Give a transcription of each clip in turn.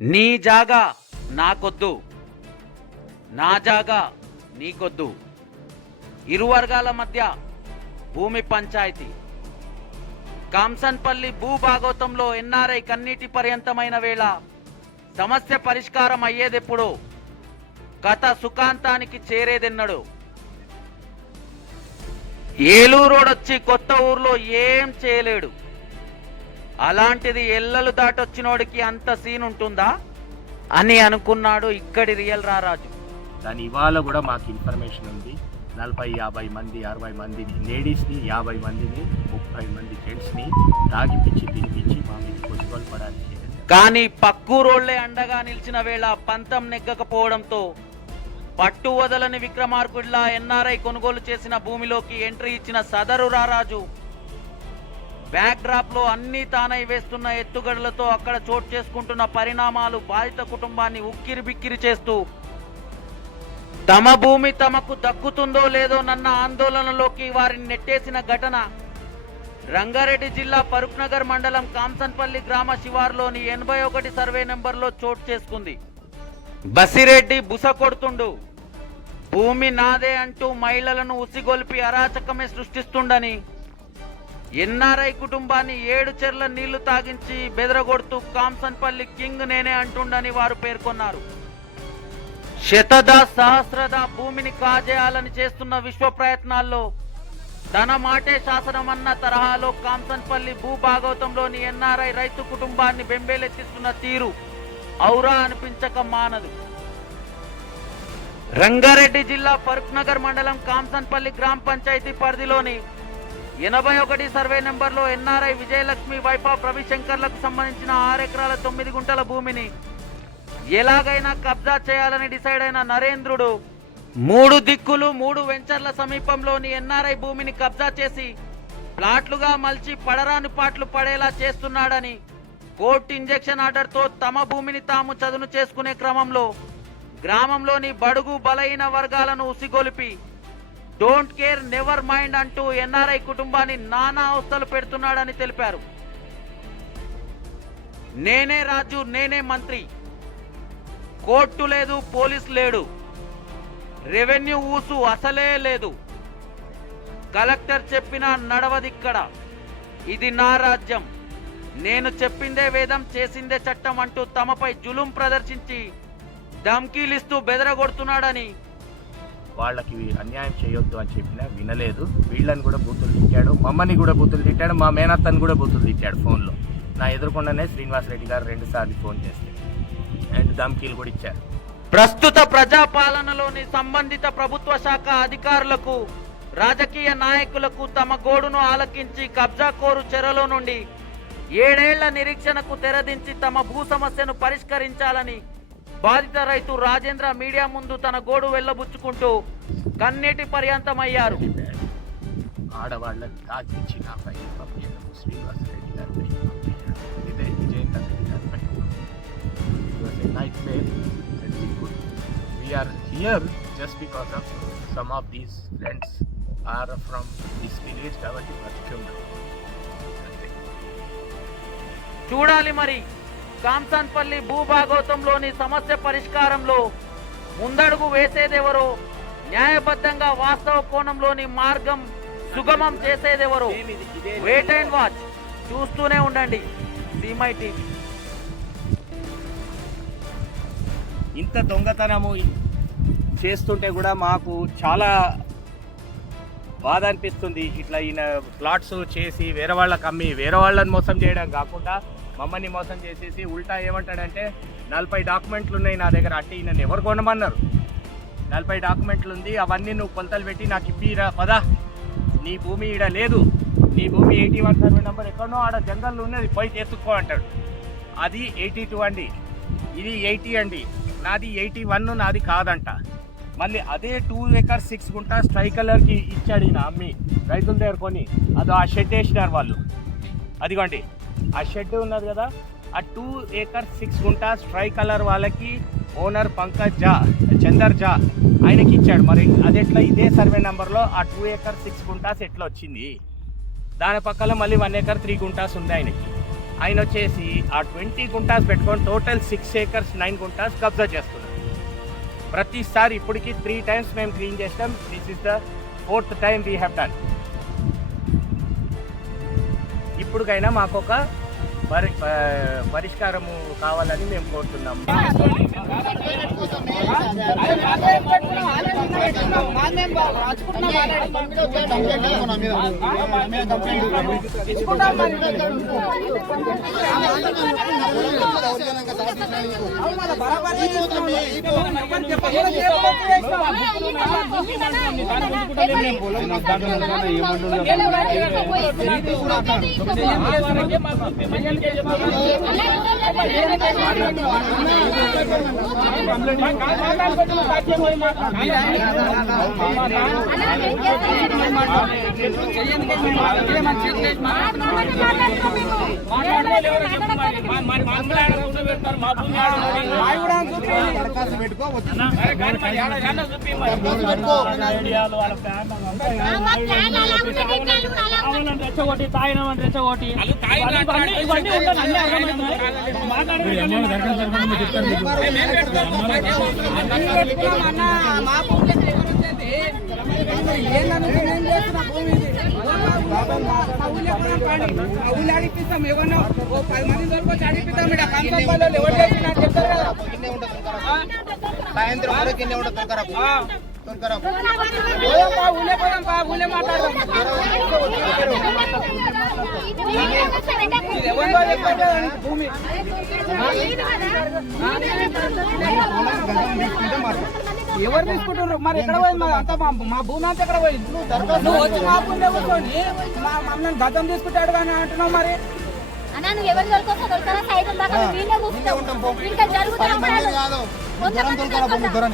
నీ జాగా నాకొద్దు. నా జాగా నీకొద్దు. ఇరు వర్గాల మధ్య భూమి పంచాయతీ. కాంసన్పల్లి భూభాగవతంలో ఎన్ఆర్ఐ కన్నీటి పర్యంతమైన వేళ సమస్య పరిష్కారం అయ్యేదెప్పుడు కథ సుఖాంతానికి చేరేదెన్నడు. ఏలూరోడొచ్చి కొత్త ఊర్లో ఏం చేయలేడు. అలాంటిది ఎల్లలు దాటొచ్చినోడికి అంత సీన్ ఉంటుందా? అని అనుకున్నాడు ఇక్కడి రియల్ రారాజు. దాని ఇవాళ కూడా మాకు ఇన్ఫర్మేషన్ ఉంది. నలభై యాభై మంది అరవై మందిని లేడీస్ని యాభై మందిని ముప్పై మంది జెంట్స్ని తాగిపిచ్చి తినిపించి మా మీద కొట్టుకొని పడాలి కానీ పక్కూరోళ్ళే అండగా నిలిచిన వేళ పంతం నెగ్గకపోవడంతో పట్టు వదలని విక్రమార్కుడిలా ఎన్ఆర్ఐ కొనుగోలు చేసిన భూమిలోకి ఎంట్రీ ఇచ్చిన సదరు రారాజు బ్యాక్ డ్రాప్లో అన్ని తానై వేస్తున్న ఎత్తుగడలతో అక్కడ చోటు చేసుకుంటున్న పరిణామాలు బాధిత కుటుంబాన్ని ఉక్కిరి బిక్కిరి చేస్తూ తమ భూమి తమకు దక్కుతుందో లేదో నన్న ఆందోళనలోకి వారిని నెట్టేసిన ఘటన రంగారెడ్డి జిల్లా ఫరూక్ నగర్ మండలం కాంసన్పల్లి గ్రామ శివార్లోని ఎనభై ఒకటి సర్వే నెంబర్లో చోటు చేసుకుంది. బసిరెడ్డి బుస కొడుతుండు. భూమి నాదే అంటూ మహిళలను ఉసిగొల్పి అరాచకమే సృష్టిస్తుండని ఎన్ఆర్ఐ కుటుంబాన్ని ఏడు చెర్ల నీళ్ళు తాగించి బెదరగొడుతూ కాంసన్పల్లి కింగ్ నేనే అంటుండని వారు పేర్కొన్నారు. శతద సహస్రద భూమిని కాజేయాలని చేస్తున్న విశ్వ ప్రయత్నాల్లో తన మాటే శాసనమన్న తరహాలో కాంసన్పల్లి భూభాగవతంలోని ఎన్ఆర్ఐ రైతు కుటుంబాన్ని బెంబేలెత్తిస్తున్న తీరు ఔరా అనిపించక మానదు. రంగారెడ్డి జిల్లా ఫరూక్ నగర్ మండలం కాంసన్పల్లి గ్రామ పంచాయతీ పరిధిలోని ఎనభై ఒకటి సర్వే నెంబర్లో ఎన్ఆర్ఐ విజయలక్ష్మి వైపా రవిశంకర్లకు సంబంధించిన ఆరు ఎకరాల తొమ్మిది గుంటల భూమిని ఎలాగైనా కబ్జా చేయాలని డిసైడ్ అయిన నరేంద్రుడు మూడు దిక్కులు మూడు వెంచర్ల సమీపంలోని ఎన్ఆర్ఐ భూమిని కబ్జా చేసి ప్లాట్లుగా మలిచి పడరాని పాట్లు పడేలా చేస్తున్నాడని కోర్టు ఇంజెక్షన్ ఆర్డర్తో తమ భూమిని తాము చదును చేసుకునే క్రమంలో గ్రామంలోని బడుగు బలహీన వర్గాలను ఉసిగొలిపి డోంట్ కేర్ నెవర్ మైండ్ అంటూ ఎన్ఆర్ఐ కుటుంబాన్ని నానా అవస్థలు పెడుతున్నాడని తెలిపారు. నేనే రాజు నేనే మంత్రి. కోర్టు లేదు పోలీస్ లేడు. రెవెన్యూ ఊసు అసలే లేదు. కలెక్టర్ చెప్పిన నడవదిక్కడ. ఇది నా రాజ్యం. నేను చెప్పిందే వేదం చేసిందే చట్టం అంటూ తమపై జులుం ప్రదర్శించి ధమ్కీలిస్తూ బెదరగొడుతున్నాడని వాళ్ళకి అన్యాయం చేయొద్దు అని చెప్పినా వినలేదు. వీళ్ళని కూడా బూతులు తిట్టాడు. మమ్మల్ని కూడా బూతులు తిట్టాడు. మా మేనత్తని కూడా బూతులు తిట్టాడు ఫోన్లో. నా ఎదుర్కొండనే శ్రీనివాస్ రెడ్డి గారు రెండు సార్లు ఫోన్ చేస్తే. అండ్ ధమ్కీలు కూడా ఇచ్చారు. ప్రస్తుత ప్రజాపాలనలోని సంబంధిత ప్రభుత్వ శాఖ అధికారులకు రాజకీయ నాయకులకు తమ గోడును ఆలకించి కబ్జాకోరు చెరలో నుండి ఏడేళ్ళ నిరీక్షణకు తెరదించి తమ భూ సమస్యను పరిష్కరించాలని బాధిత రైతు రాజేంద్ర మీడియా ముందు తన గోడు వెళ్ళబుచ్చుకుంటూ కన్నీటి పర్యంతమయ్యారు. ఆడవాళ్ళని శ్రీనివాస్ రెడ్డి గారిపై రెడ్డి గారిపై nightmare we're here just because of some of these friends are from this village కాబట్టి బతికున్నాం అంతే. చూడాలి మరి. కాంసన్పల్లి భూభాగోతంలోని సమస్య పరిష్కారంలో ముందడుగు వేసేదెవరో న్యాయబద్ధంగా వాస్తవ కోణంలోని మార్గం సుగమం చేసేదెవరో వెయిట్ అండ్ వాచ్ చూస్తూనే ఉండండి. సిమై టీవీ. ఇంత దొంగతనము చేస్తుంటే కూడా మాకు చాలా బాధ అనిపిస్తుంది. ఇట్లా ఈయన ప్లాట్స్ చేసి వేరే వాళ్ళకి అమ్మి వేరే వాళ్ళని మోసం చేయడం కాకుండా మమ్మల్ని మోసం చేసేసి ఉల్టా ఏమంటాడంటే నలభై డాక్యుమెంట్లు ఉన్నాయి నా దగ్గర అట్టి నన్ను ఎవరు కొనమన్నారు? నలభై డాక్యుమెంట్లు ఉంది అవన్నీ నువ్వు కొలతలు పెట్టి నాకు ఇప్పిరా పదా. నీ భూమి ఈడ లేదు. నీ భూమి ఎయిటీ వన్ సర్వే నెంబర్ ఎక్కడో ఆడ జంగల్లో ఉన్నది పోయి చేసుకో అంటాడు. అది ఎయిటీ టూ అండి. ఇది ఎయిటీ అండి. నాది ఎయిటీ వన్ నాది కాదంట. మళ్ళీ అదే టూ ఎకర్ సిక్స్ గుంటా స్ట్రైకలర్కి ఇచ్చాడు ఈయన అమ్మి. రైతుల దగ్గర కొని అది ఆ షెడ్ వేసినారు వాళ్ళు. అదిగోండి. ఆ షెడ్ ఉన్నది కదా ఆ టూ ఏకర్ సిక్స్ గుంట స్ట్రై కలర్ వాళ్ళకి ఓనర్ పంకజ్ జా చందర్ జా ఆయనకి ఇచ్చాడు. మరి అది ఎట్లా? ఇదే సర్వే నెంబర్లో ఆ టూ ఏకర్ సిక్స్ గుంటాస్ ఎట్లా వచ్చింది. దాని పక్కన మళ్ళీ వన్ ఏకర్ త్రీ గుంటాస్ ఉంది ఆయనకి. ఆయన వచ్చేసి ఆ ట్వంటీ గుంటాస్ పెట్టుకొని టోటల్ సిక్స్ ఏకర్స్ నైన్ గుంటాస్ కబ్జా చేస్తున్నారు. ప్రతిసారి ఇప్పటికీ త్రీ టైమ్స్ మేము క్లీన్ చేస్తాం. This is the fourth time we have done ఇప్పటికైనా మాకు ఒక పరి పరిష్కారము కావాలని మేము కోరుతున్నాము రెచ్చగొట్టి తాగినామని రెచ్చగొట్టి. మాట్లాడి అడిపిస్తాం ఏమన్నా ఓ పది మంది వరకు వచ్చి అడిపిస్తాం ఇక్కడ కంపెనీ వాళ్ళు ఎవరు చేసినా చెప్తారు. కదా సాయంత్రం వరకు ఎన్ని భూమి ఎవరు తీసుకుంటున్నారు మరి ఎక్కడ పోయింది అంతా మా మా భూమి అంతా ఎక్కడ పోయింది నువ్వు వచ్చి మా భూమి కూర్చొని మా మమ్మల్ని గతం తీసుకుంటాడు కానీ అంటున్నావు మరి అన్నా నువ్వు ఎవరి వరకు వస్తా దొరకరా సైతం దాకా వీళ్ళే కూర్చుంటావు. ఇంకా జరుగుతా దూరం?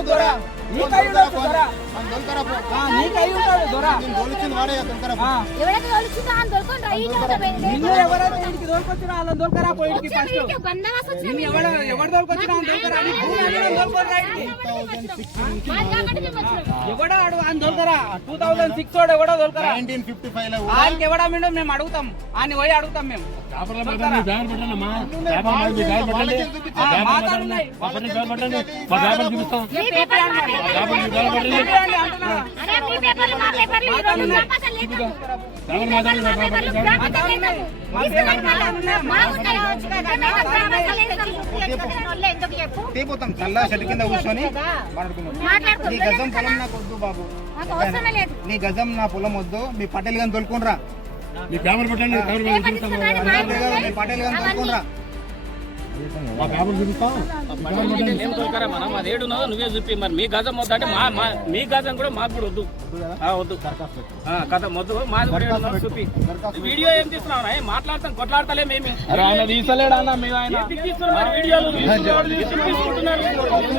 దూరం. దూరం. నువ్వెవరికి దొరా నీకు అయి ఉండొచ్చు దొరా నీకు అయి ఉండొచ్చు దొరా దొరకరపు ఆ, నీకు అయి ఉంటాడు దొరా నేను తోలిచ్చింది వాడే తొందరపు ఆ, ఎవరైతే తోలుచుందో ఆయన దొరకకుండా ఈ నోట పోయింది. నిన్ను ఎవరైతే ఇంటికి దొరకొచ్చినా వాళ్ళని దొరకరా పోయింటికి వచ్చే ఫస్ట్. వీడికి బందోబస్తు వచ్చిన నిన్ను ఎవడ ఎవరు దొరకొచ్చినా వాళ్ళని దొరకరా నీ భూమి అడిగిన దొరకరా ఇంటికి. మాది కాబట్టి మేము వచ్చినాం. ఎవడో ఆడు అని దొరకరా టూ థౌసండ్ సిక్స్ వాడు ఎవడో దొరకరా నైన్టీన్ ఫిఫ్టీ ఫైవ్లో ఆయనకి ఎవడా మిండో మేము అడుగుతాం. ఆయన పోయి అడుగుతాం మేము. మాట్లాడున్నాయి. మీ పేపర్ పేపర్. తీపోతాం చల్ల చెట్టు కింద కూర్చొని నీ గజం పొలం నాకు వద్దు బాబు నీ గజం నా పొలం వద్దు మీ పటేల్ గాని తోలుకుండ్రా పేపర్ మా ఇంటికి మీ పటేల్ గాని తోలుకుండ్రా ఏం దొరకరా మనం అది ఏడున్నదో నువ్వే చూపి మరి మీ గజం వద్దు అంటే మా మా- మీ గజం కూడా మాకు కూడా వద్దు ఆ, వద్దు ఆ, కథ వద్దు మాది కూడా చూపి. వీడియో ఏం తీస్తున్నావు ఏం మాట్లాడతాం కొట్లాడతలే మేమే. ఆయన తీసలేడు అన్న మీరు ఆయన? మరి వీడియోలు? తీసుకుంటున్నారు?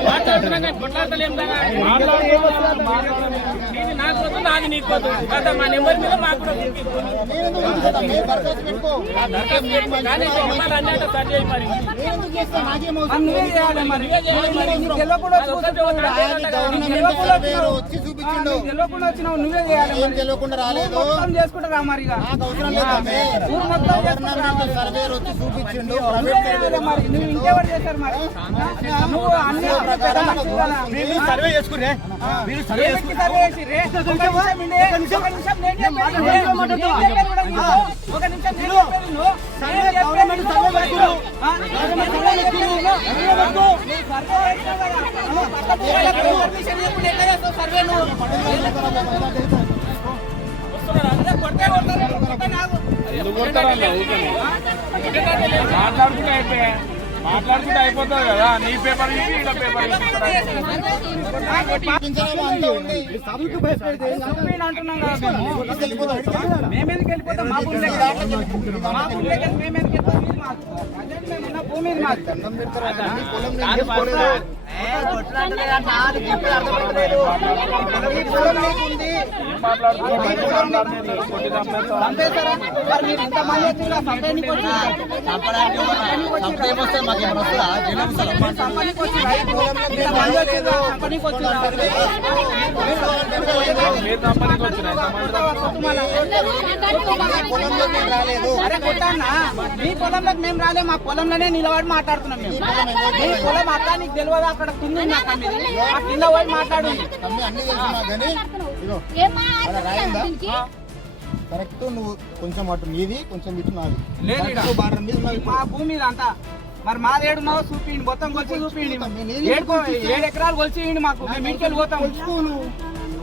మాట్లాడుతున్నాం కానీ కొట్లాడతలేం కదా నీది నాకు వద్దు నాది నీకు వద్దు కదా మా నెంబర్ మీద మాకు కూడా చూపి. మీ దరఖాస్తు పెట్టుకో. కానీ సరి చేయి మరి. తెలియకుండా తెలియకుండా వచ్చినావు. నువ్వే చేయాలి ఏం మరి. తెలియకుండా రాలేదు. మొత్తం చేసుకుంటారా మరి. ఊరు మొత్తం సర్వేరు వచ్చి చూపించిండు. నువ్వే ప్రైవేట్ చేయాలి మరి. నువ్వు ఇంకెవరు చేశారు మరి? నువ్వు అన్ని పెద్ద మనిషివేనా? సర్వే మీరు? ఒక నిమిషం. నువ్వు సర్వే మాట్లాడుకుంటే అయిపోయా మాట్లాడుకుంటే అయిపోతుంది కదా నీ పేపర్ పేపర్ అంటున్నాం కదా మేమెందుకు వెళ్ళిపోతాం మా మా మేమెందుకు భూమి మాది. రాలేదు ఈ అరే మీ పొలంలోకి మేము రాలే మా పొలంలోనే నిలబడి మాట్లాడుతున్నాం మేము. మీ పొలం అక్క నీకు తెలియదు? అక్కడ కింద కింద పోయి మాట్లాడు. కరెక్ట్ నువ్వు కొంచెం అటు నీది కొంచెం ఇటు నాది. మీద. మా భూమి ఇదంతా మరి మాది ఏడున్నావో చూపిండి మొత్తం కొలిచి చూపిండి ఏడు ఎకరాలు కొలిచి మాకు. మేము ఇంటికి పోతాం.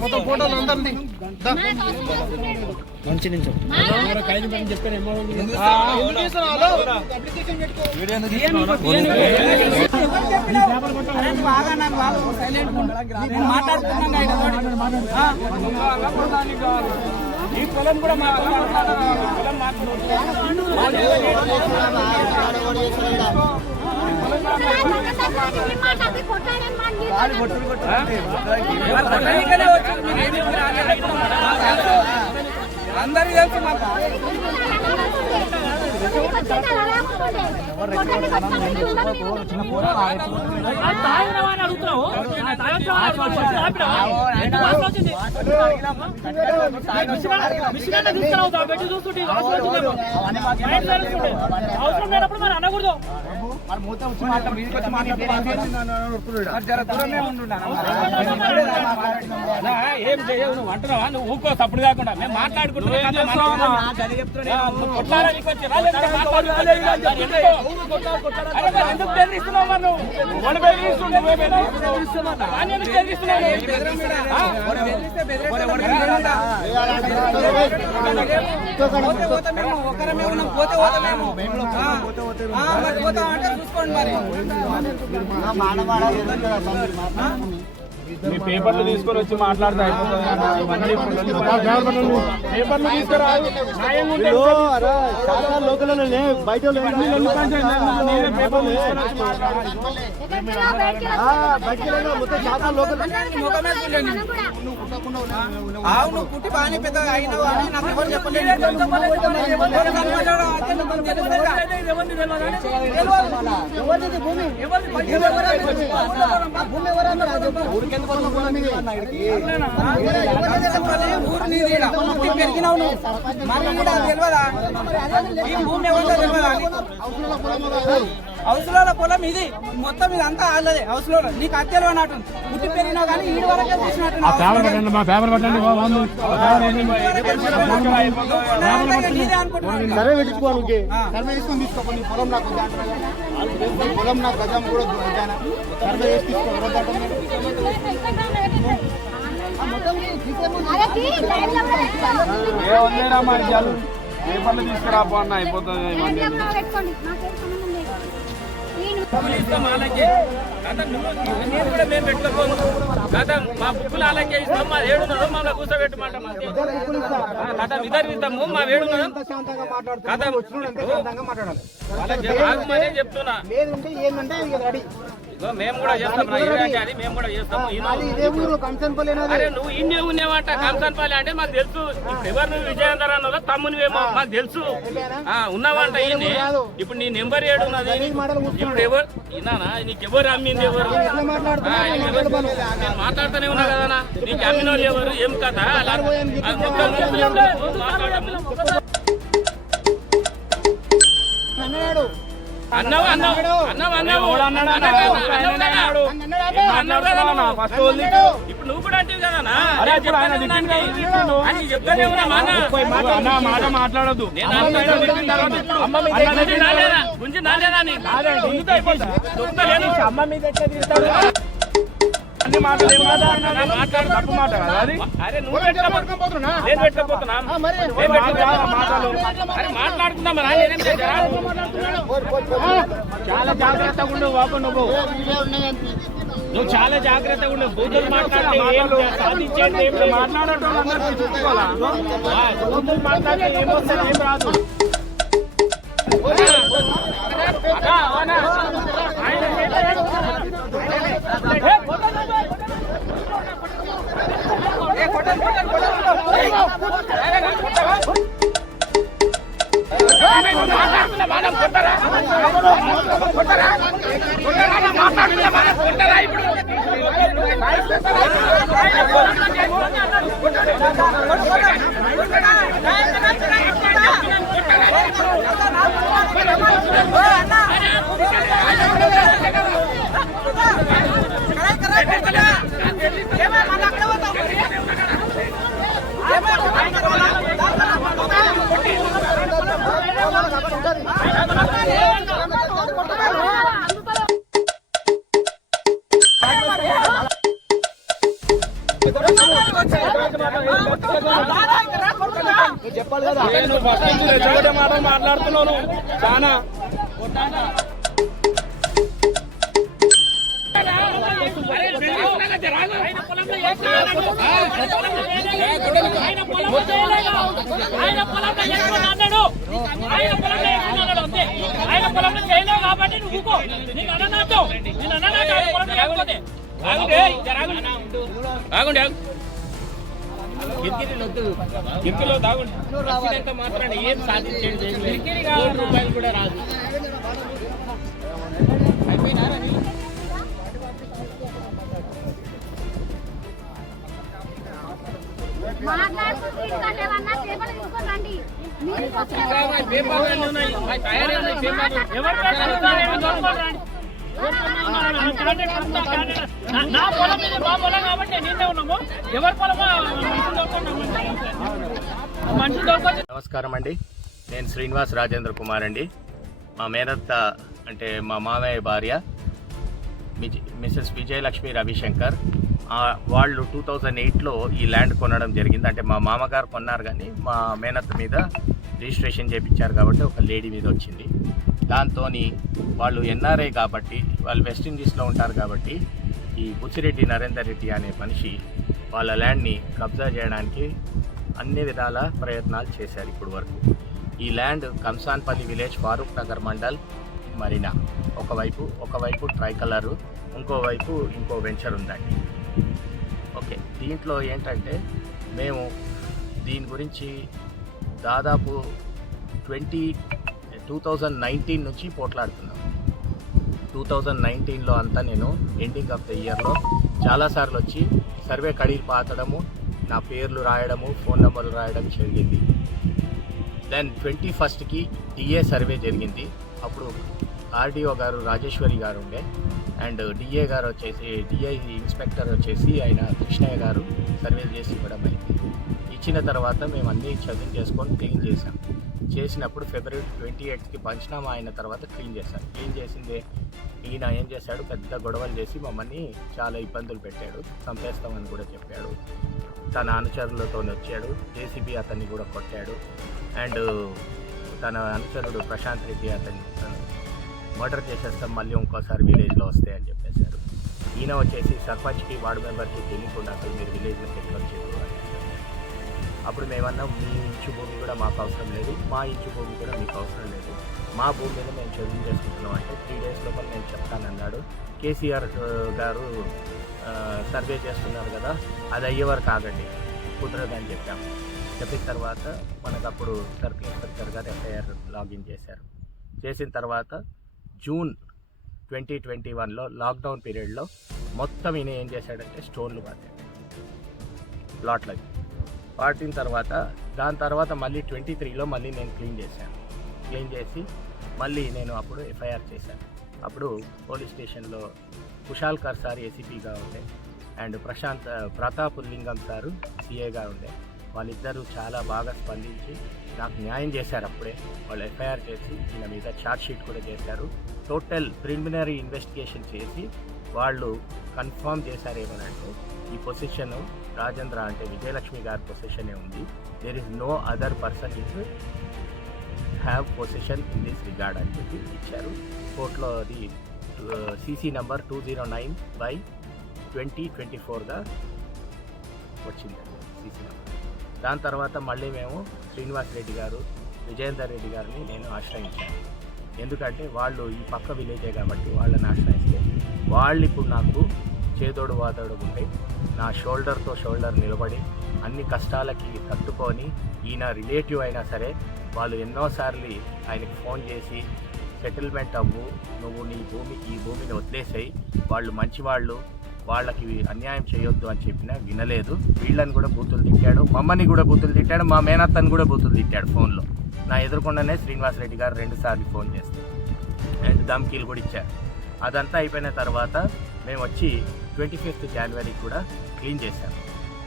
మొత్తం ఫోటోలు అందరిది సైలెంట్ నేను మాట్లాడుతున్నాను ఈ పొలం కూడా అందరి పొలం మాకు కొట్టాడని మాట కొట్టడానికనే వచ్చారు. మీరు ఏమీ ఏం చేయవు నువ్వు అంటున్నావా? నువ్వు ఊకో తప్పుడు కాకుండా. మేము మాట్లాడుకుంటున్నాం? పోతే పోతే మేము పోతే పోతే మేము మరి. చూసుకోండి మరి మీ పేపర్లు తీసుకొని వచ్చి మాట్లాడితే పేపర్లు తీసుకురా న్యాయంగా ఉంటే చాలా లోకల్ బయట అవును పుట్టి బాగానే పెద్ద అయినావు అని నాకు ఎవరు చెప్పలేదు ఎవరు కనపడ్డాడో అతను కొంచెం తెలుస్తుందా? ఎవరిది భూమి? పెరిగినావు నువ్వు. మరి ఈడ తెలియదా? ఈ భూమి ఎవరిదో తెలియదా? హౌస్లో పొలం ఇది మొత్తం ఇదంతా ఆళ్ళదే హౌస్లో నీకు అద్దెలు అన్నట్టు పుట్టి పెరిగినావు కానీ ఈ వరకే చూసినట్టు నీదే అనుకుంటున్నాను సర్వే పెట్టించుకో నువ్వు సర్వే తీసుకొని తీసుకో నీ పొలం నాకు వద్దు అంటారు కదా. వాళ్ళు తెలుసు, పొలం నాకు గజం కూడా వద్దు అంటాను. సర్వే చేసి తీసుకో వద్దు అంటారు. పేపర్లు తీసుకురా పో అన్న అయిపోతుంది కదా నువ్వు నేను కూడా మేము పెట్టకపోను కదా మా బుక్కులు అలాగే ఇస్తాం. మా ఏడున్నదో మమ్మల్ని కూర్చోబెట్టమాట కదా ఇద్దరు ఇస్తాము మా ఏడున్నదో ఆగమనే చెప్తున్నా. మేము కూడా చేస్తాం అది మేము కూడా అరే నువ్వు ఇన్నే ఉన్నావంట కంసన్పల్లి అంటే మాకు తెలుసు. ఎవరు నువ్వు విజయేందర్ అన్నదో తమ్మునివేమో మాకు తెలుసు. ఆ, ఉన్నావంట ఈయన్ని. ఇప్పుడు నీ నెంబర్ ఏడు ఉన్నది. ఇప్పుడు ఎవరు? ఇన్నానా నీకు ఎవరు అమ్మింది ఎవరు? నేను మాట్లాడుతూనే ఉన్నా కదా నీకు అమ్మిన వాళ్ళు ఎవరు? ఏం కథ? అలా. మాట్లాడము. అన్నావు అన్నావు అన్నావు అన్నావు. అన్నావు కదా? అన్నావు కదా. నువ్వు? ఇప్పుడు నువ్వు కూడా అంటివి కదా అని చెప్తానే ఉన్నా నాన్న. మాట మాట్లాడదు నేను అంటాను. గుంజి నాలేనా? గుంజి నాలేనా నీ? అన్ని మాటలు ఏం మాట నా మాట్లాడు తప్పు మాట కదా అది అరే నువ్వు పెట్టకపోతున్నా నేను పెట్టకపోతున్నా? చాలా జాగ్రత్తగా ఉండు బాబు నువ్వు చాలా జాగ్రత్తగా ఉండవు బూతులు మాట్లాడితే ఏమొస్తుంది ఏం రాదు అన్నా, చెప్పాలి కదా. నేను ఫస్ట్ నుంచి రెచ్చగొట్టే మాటలు మాట్లాడుతున్నాను. చాలా ఆయన పొలంలో పొలంలో పొలంలో అంతే. పొలంలో చేయలేవు కాబట్టి నువ్వు. నీకు. నేను పొలంలో లేకపోతే. ఆగుండి, వద్దు. ఏం సాధించేది. కోటి రూపాయలు కూడా రాదు నా- పొలం మీద మా పొలం కాబట్టి నిన్నే ఉన్నాము. ఎవరి పొలమో మనుషులు దొరకకుండా మనుషులు దొరకొచ్చి నమస్కారం అండి. నేను శ్రీనివాస్ రాజేంద్ర కుమార్ అండి. మా మేనత్త అంటే మా మామయ్య భార్య మిజ- మిసెస్ విజయలక్ష్మి రవిశంకర్. వాళ్ళు టూ థౌజండ్ ఎయిట్లో ఈ ల్యాండ్ కొనడం జరిగింది. అంటే మా మామగారు కొన్నారు కానీ మా మేనత్ మీద రిజిస్ట్రేషన్ చేయించారు కాబట్టి ఒక లేడీ మీద వచ్చింది. దాంతో వాళ్ళు ఎన్ఆర్ఐ కాబట్టి వాళ్ళు వెస్ట్ ఇండీస్లో ఉంటారు కాబట్టి ఈ బుచ్చిరెడ్డి నరేందర్ రెడ్డి అనే మనిషి వాళ్ళ ల్యాండ్ని కబ్జా చేయడానికి అన్ని విధాల ప్రయత్నాలు చేశారు ఇప్పుడు వరకు. ఈ ల్యాండ్ కంసాన్పల్లి విలేజ్ ఫారూక్ నగర్ మండల్ మరీనా. ఒకవైపు ఒకవైపు ట్రై కలరు ఇంకోవైపు ఇంకో వెంచర్ ఉందండి. ఓకే దీంట్లో ఏంటంటే మేము దీని గురించి దాదాపు ట్వంటీ టూ థౌజండ్ నైన్టీన్ నుంచి పోట్లాడుతున్నాం. టూ థౌజండ్ నైన్టీన్లో అంతా నేను ఎండింగ్ ఆఫ్ ద ఇయర్లో చాలాసార్లు వచ్చి సర్వే కడీలు పాతడము నా పేర్లు రాయడము ఫోన్ నెంబర్లు రాయడం జరిగింది. దెన్ ట్వంటీ ఫస్ట్కి డిఏ సర్వే జరిగింది. అప్పుడు ఆర్డీఓ గారు రాజేశ్వరి గారు ఉండే. అండ్ డిఏ గారు వచ్చేసి డిఐ ఇన్స్పెక్టర్ వచ్చేసి ఆయన కృష్ణయ్య గారు సర్వీస్ చేసి ఇవ్వడం అయింది. ఇచ్చిన తర్వాత మేము అన్నీ చదువు చేసుకొని క్లీన్ చేసాం చేసినప్పుడు ఫిబ్రవరి ట్వంటీ ఎయిత్కి పంచనామా అయిన తర్వాత క్లీన్ చేశాం. క్లీన్ చేసిందే ఈయన ఏం చేశాడు? పెద్ద గొడవలు చేసి మమ్మల్ని చాలా ఇబ్బందులు పెట్టాడు. చంపేస్తామని కూడా చెప్పాడు. తన అనుచరులతో వచ్చాడు. జేసీబీ అతన్ని కూడా కొట్టాడు. అండ్ తన అనుచరుడు ప్రశాంత్ రెడ్డి అతన్ని మర్డర్ చేసేస్తాం మళ్ళీ ఇంకోసారి విలేజ్లో వస్తాయి అని చెప్పేశారు. ఈయన వచ్చేసి సర్పంచ్కి వార్డు మెంబర్కి తెలియకుండా అసలు మీరు విలేజ్లోకి ఎట్లా వచ్చారు చెప్పారు. అప్పుడు మేమన్నాం మీ ఇంచు భూమి కూడా మాకు అవసరం లేదు మా ఇంచు భూమి కూడా మీకు అవసరం లేదు. మా భూమి మీద మేము చదువు చేసుకుంటున్నాం అంటే త్రీ డేస్ లోపల నేను చెప్తానన్నాడు కేసీఆర్ గారు సర్వే చేస్తున్నారు కదా అది అయ్యే వరకు ఆగండి కుదరదని చెప్పాము. చెప్పిన తర్వాత మనకు అప్పుడు సర్కిల్ ఇన్స్పెక్టర్ గారు ఎఫ్ఐఆర్ లాగిన్ చేశారు. చేసిన తర్వాత జూన్ ట్వంటీ ట్వంటీ వన్లో లాక్డౌన్ పీరియడ్లో మొత్తం ఈయన ఏం చేశాడంటే స్టోన్లు పాతాడు. ప్లాట్లకి పాటిన తర్వాత దాని తర్వాత మళ్ళీ ట్వంటీ త్రీలో మళ్ళీ నేను క్లీన్ చేశాను. క్లీన్ చేసి మళ్ళీ నేను అప్పుడు ఎఫ్ఐఆర్ చేశాను. అప్పుడు పోలీస్ స్టేషన్లో కుషాల్ కర్ సార్ ఏసీపీగా ఉండే అండ్ ప్రశాంత్ ప్రతాప్ లింగం సారు సిఏగా ఉండే. వాళ్ళిద్దరూ చాలా బాగా స్పందించి నాకు న్యాయం చేశారు అప్పుడే. వాళ్ళు ఎఫ్ఐఆర్ చేసి ఈయన మీద ఛార్జ్ షీట్ కూడా చేశారు. టోటల్ ప్రిలిమినరీ ఇన్వెస్టిగేషన్ చేసి వాళ్ళు కన్ఫర్మ్ చేశారు ఏమనంటే ఈ పొజిషన్ రాజేంద్ర అంటే విజయలక్ష్మి గారి పొజిషనే ఉంది. There is no other person is have position in this regard అని చెప్పి ఇచ్చారు. కోర్టులో అది CC number two zero nine by twenty twenty ఫోర్గా వచ్చింది సీసీ నంబర్ దాని తర్వాత మళ్ళీ మేము శ్రీనివాస్ రెడ్డి గారు విజయేందర్ రెడ్డి గారిని నేను ఆశ్రయించాను. ఎందుకంటే వాళ్ళు ఈ పక్క విలేజే కాబట్టి వాళ్ళని ఆశ్రయిస్తే వాళ్ళు ఇప్పుడు నాకు చేదోడు వాదోడు ఉండి నా షోల్డర్తో షోల్డర్ నిలబడి అన్ని కష్టాలకి తట్టుకొని ఈయన రిలేటివ్ అయినా సరే వాళ్ళు ఎన్నోసార్లు ఆయనకి ఫోన్ చేసి సెటిల్మెంట్ అవ్వు నువ్వు నీ భూమి ఈ భూమిని వదిలేసాయి వాళ్ళు మంచివాళ్ళు వాళ్ళకి అన్యాయం చేయొద్దు అని చెప్పినా వినలేదు. వీళ్ళని కూడా బూతులు తిట్టాడు. మమ్మల్ని కూడా బూతులు తిట్టాడు. మా మేనత్తని కూడా బూతులు తిట్టాడు ఫోన్లో. నా ఎదుర్కొండనే శ్రీనివాస్ రెడ్డి గారు రెండుసార్లు ఫోన్ చేస్తే. అండ్ ధమ్కీలు కూడా ఇచ్చారు. అదంతా అయిపోయిన తర్వాత మేము వచ్చి ట్వంటీ ఫిఫ్త్ జనవరి కూడా క్లీన్ చేశాము.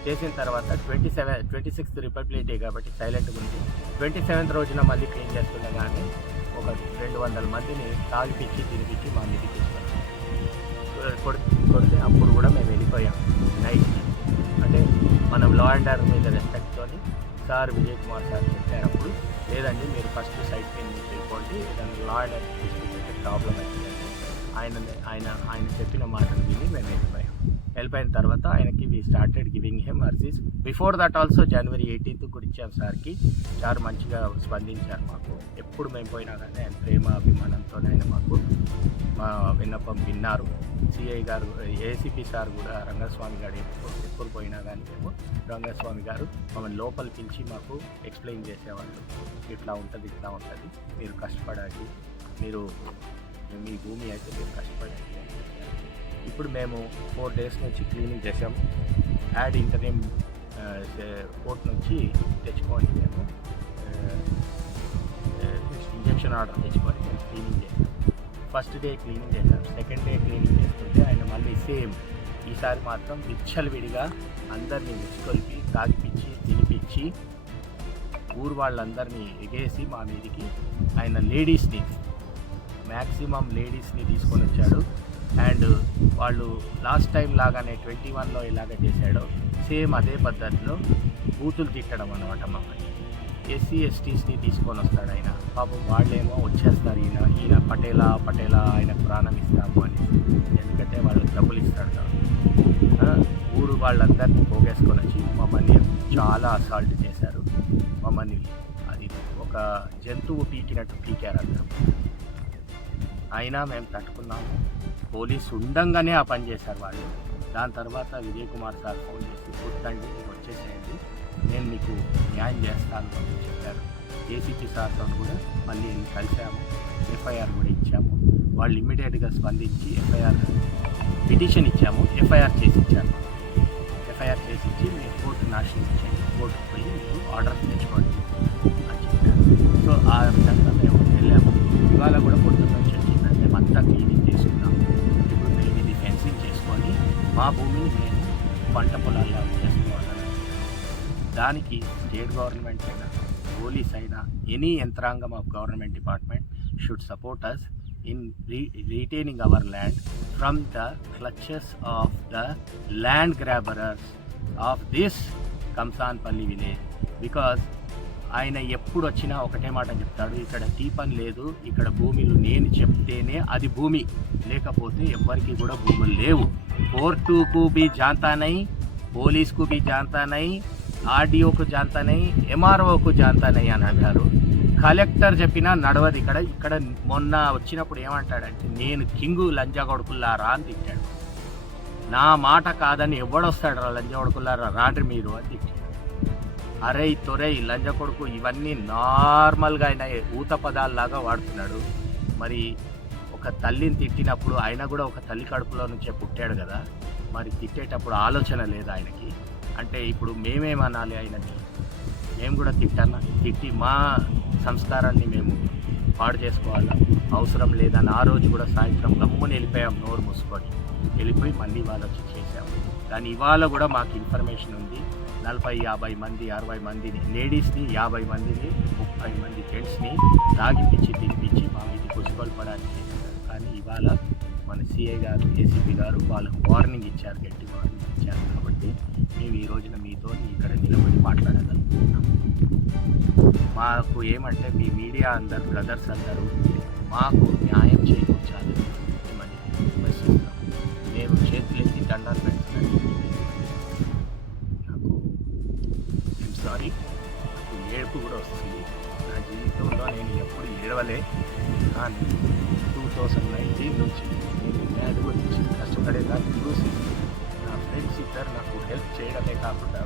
చేసిన తర్వాత twenty seven twenty sixth republic day కాబట్టి సైలెంట్గా ఉంది. ట్వంటీ సెవెంత్ రోజున మళ్ళీ క్లీన్ చేస్తున్నా కానీ ఒక రెండు వందల మందిని తాగిపించి తినిపించి మా మీదకి తీసుకొచ్చాం కొడుతుంది కొడితే అప్పుడు కూడా మేము వెళ్ళిపోయాం. నైట్ అంటే మనం లా అండ్ ఆర్డర్ మీద రెస్పెక్ట్తో సార్ విజయ్ కుమార్ సార్ చెప్పారు లేదండి మీరు ఫస్ట్ సైట్ మీద నుంచి వెళ్ళిపోండి. ఏదైనా లా అండ్ ఆర్డర్ తీసుకుంటే ప్రాబ్లం అవుతుందండి. ఆయన ఆయన ఆయన చెప్పిన మాటను విని మేము వెళ్ళిపోయాం. వెళ్ళిపోయిన తర్వాత ఆయనకి we started giving him అర్జీస్ before that also January eighteenth కూడా ఇచ్చాం సార్కి. సార్ మంచిగా స్పందించారు మాకు. ఎప్పుడు మేము పోయినా కానీ ఆయన ప్రేమ అభిమానంతో ఆయన మాకు మా విన్నపం విన్నారు. సిఐ గారు ఏసీపీ సార్ కూడా రంగస్వామి గారు ఎప్పుడు పోయినా కానీ మేము రంగస్వామి గారు మమ్మల్ని లోపల పిలిచి మాకు ఎక్స్ప్లెయిన్ చేసేవాళ్ళు. ఇట్లా ఉంటుంది ఇట్లా ఉంటుంది. మీరు కష్టపడాలి మీరు మీ భూమి అయితే మీరు కష్టపడాలి ఇప్పుడు మేము ఫోర్ డేస్ నుంచి క్లీనింగ్ చేసాం యాడ్ ఇంటర్నేమ్ కోర్ట్ నుంచి తెచ్చుకోండి మేము ఇంజక్షన్ ఆర్డర్ తెచ్చుకోండి మేము క్లీనింగ్ చేసాం ఫస్ట్ డే క్లీనింగ్ చేశారు. సెకండ్ డే క్లీనింగ్ చేస్తుంటే ఆయన మళ్ళీ సేమ్ ఈసారి మాత్రం విచ్చలవిడిగా అందరినీ ముచ్చుకొలిపి తాగిపిచ్చి తినిపించి ఊరు వాళ్ళందరినీ ఎగేసి మా మీదికి ఆయన లేడీస్ని మ్యాక్సిమం లేడీస్ని తీసుకొని వచ్చాడు. అండ్ వాళ్ళు లాస్ట్ టైం లాగానే ట్వంటీ వన్లో ఇలాగ చేశాడో సేమ్ అదే పద్ధతిలో బూతులు తిట్టడం అనమాట మమ్మల్ని ఎస్సీ ఎస్టీస్ని తీసుకొని వస్తాడు ఆయన పాపం వాళ్ళేమో వచ్చేస్తారు ఈయన ఈయన పటేలా పటేలా ఆయన ప్రాణం ఇస్తాము అని. ఎందుకంటే వాళ్ళకి డబ్బులు ఇస్తాడు ఊరు వాళ్ళందరినీ పోగేసుకొని వచ్చి మమ్మల్ని చాలా అసాల్ట్ చేశారు. మమ్మల్ని అది ఒక జంతువు పీకినట్టు పీకారు అందరం అయినా మేము తట్టుకున్నాము. పోలీసు ఉండంగానే ఆ పని చేశారు వాళ్ళు. దాని తర్వాత విజయ్ కుమార్ సార్ ఫోన్ చేసి కూర్చోండి వచ్చేసేయండి. నేను మీకు న్యాయం చేస్తాను అని చెప్పారు. ఏసీటీ సార్తో కూడా మళ్ళీ వెళ్ళి కలిసాము ఎఫ్ఐఆర్ కూడా ఇచ్చాము. వాళ్ళు ఇమ్మీడియట్గా స్పందించి ఎఫ్ఐఆర్ పిటిషన్ ఇచ్చాము. ఎఫ్ఐఆర్ చేసి ఇచ్చాము ఎఫ్ఐఆర్ చేసి ఇచ్చి మీరు కోర్టు నాశనం ఇచ్చేయండి కోర్టుకు పోయి మీరు ఆర్డర్ తెచ్చుకోండి అని చెప్పారు. సో ఆ విధంగా మేము వెళ్ళాము. ఇవాళ కూడా పొద్దున్న నుంచి వచ్చిందంటే మేము క్లీనింగ్ చేసుకున్నాము. ఇప్పుడు మేము ఇది ఫెన్సింగ్ చేసుకొని మా భూమిని మేము పంట పొలాల్లో దానికి స్టేట్ గవర్నమెంట్ అయినా పోలీస్ అయినా ఎనీ యంత్రాంగం of government department should support us in re retaining our land from the clutches of the land grabbers of this Kamsanpalli village because ఆయన ఎప్పుడు వచ్చినా ఒకటే మాట చెప్తాడు ఇక్కడ టీ పని లేదు ఇక్కడ భూమిలు నేను చెప్తేనే అది భూమి. లేకపోతే ఎవ్వరికి కూడా భూములు లేవు. కోర్టుకు బి జాంతానై పోలీస్కు బి జాంతానై ఆర్డీఓకు జాంతానై ఎంఆర్ఓకు జాంతానై అని అంటారు కలెక్టర్ చెప్పినా నడవదు ఇక్కడ. ఇక్కడ మొన్న వచ్చినప్పుడు ఏమంటాడంటే నేను కింగు లంజా కొడుకుల్లారా అని తిట్టాడు. నా మాట కాదని ఎవడొస్తాడు రా లంజా కొడుకుల్లారా రాండ్రి మీరు అని తిట్టాడు. అరే తొరే లంజ కొడుకు ఇవన్నీ నార్మల్గా ఆయన ఊత పదాల్లాగా వాడుతున్నాడు. మరి ఒక తల్లిని తిట్టినప్పుడు ఆయన కూడా ఒక తల్లి కడుపులో నుంచే పుట్టాడు కదా. మరి తిట్టేటప్పుడు ఆలోచన లేదు ఆయనకి? అంటే ఇప్పుడు మేమేమనాలి ఆయనని? మేము కూడా తిట్టాలా? తిట్టి మా సంస్కారాన్ని మేము పాడు చేసుకోవాలా? అవసరం లేదని ఆ రోజు కూడా సాయంత్రం గమ్ముని వెళ్ళిపోయాం నోరు మూసుకొని. వెళ్ళిపోయి మళ్ళీ వాళ్ళు వచ్చి చేసాము కానీ ఇవాళ కూడా మాకు ఇన్ఫర్మేషన్ ఉంది. నలభై యాభై మంది అరవై మందిని లేడీస్ని యాభై మందిని ముప్పై మంది జెంట్స్ని తాగిపించి తినిపించి మా మీద కుసుకొల్పడానికి చేశారు. కానీ ఇవాళ మన సిఐ గారు ఏసీపీ గారు వాళ్ళకు వార్నింగ్ ఇచ్చారు గట్టి వార్నింగ్ ఇచ్చారు. మేము ఈ రోజున మీతో ఇక్కడ నిలబడి మాట్లాడగలుగుతున్నాం. మాకు ఏమంటే మీ మీడియా అందరు బ్రదర్స్ అందరూ మాకు న్యాయం చేకూర్చాలని మిమ్మల్ని విమర్శిస్తాం మేము చేతులెత్తి దండాలు పెడుతున్నాను నాకు సారీ నాకు ఏడుపు కూడా వస్తుంది. నా జీవితంలో నేను ఎప్పుడు ఏడవలే కానీ టూ థౌజండ్ నైన్టీన్ నుంచి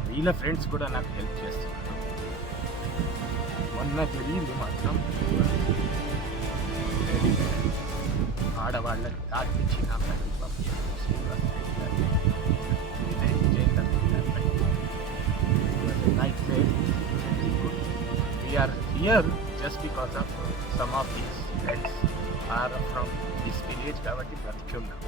వీళ్ళ ఫ్రెండ్స్ కూడా నాకు హెల్ప్ చేస్తున్నారు. మొన్న జరిగింది మాత్రం very bad. ఆడవాళ్ళని తాకించి నా ప్రభుత్వం we're here just because of some of these friends are from this village కాబట్టి బ్రతికి ఉన్నాం.